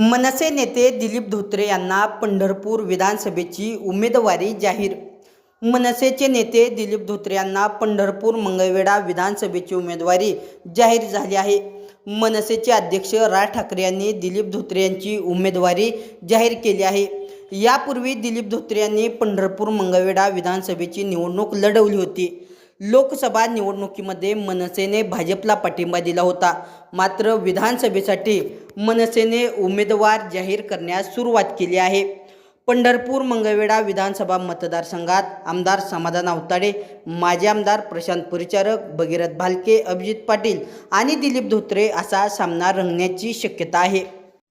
मनसे नेते दिलीप धोत्रे यांना पंढरपूर विधानसभेची उमेदवारी जाहीर. मनसेचे नेते दिलीप धोत्रे यांना पंढरपूर मंगळवेढा विधानसभेची उमेदवारी जाहीर झाली आहे. मनसेचे अध्यक्ष राज ठाकरे यांनी दिलीप धोत्रे यांची उमेदवारी जाहीर केली आहे. यापूर्वी दिलीप धोत्रे यांनी पंढरपूर मंगळवेढा विधानसभेची निवडणूक लढवली होती. लोकसभा निवडणुकीमध्ये मनसेने भाजपला पाठिंबा दिला होता. मात्र विधानसभेसाठी मनसेने उमेदवार जाहीर करण्यास सुरुवात केली आहे. पंढरपूर मंगळवेढा विधानसभा मतदारसंघात आमदार समाधान अवताडे माजी आमदार प्रशांत परिचारक भगीरथ भालके अभिजित पाटील आणि दिलीप धोत्रे असा सामना रंगण्याची शक्यता आहे.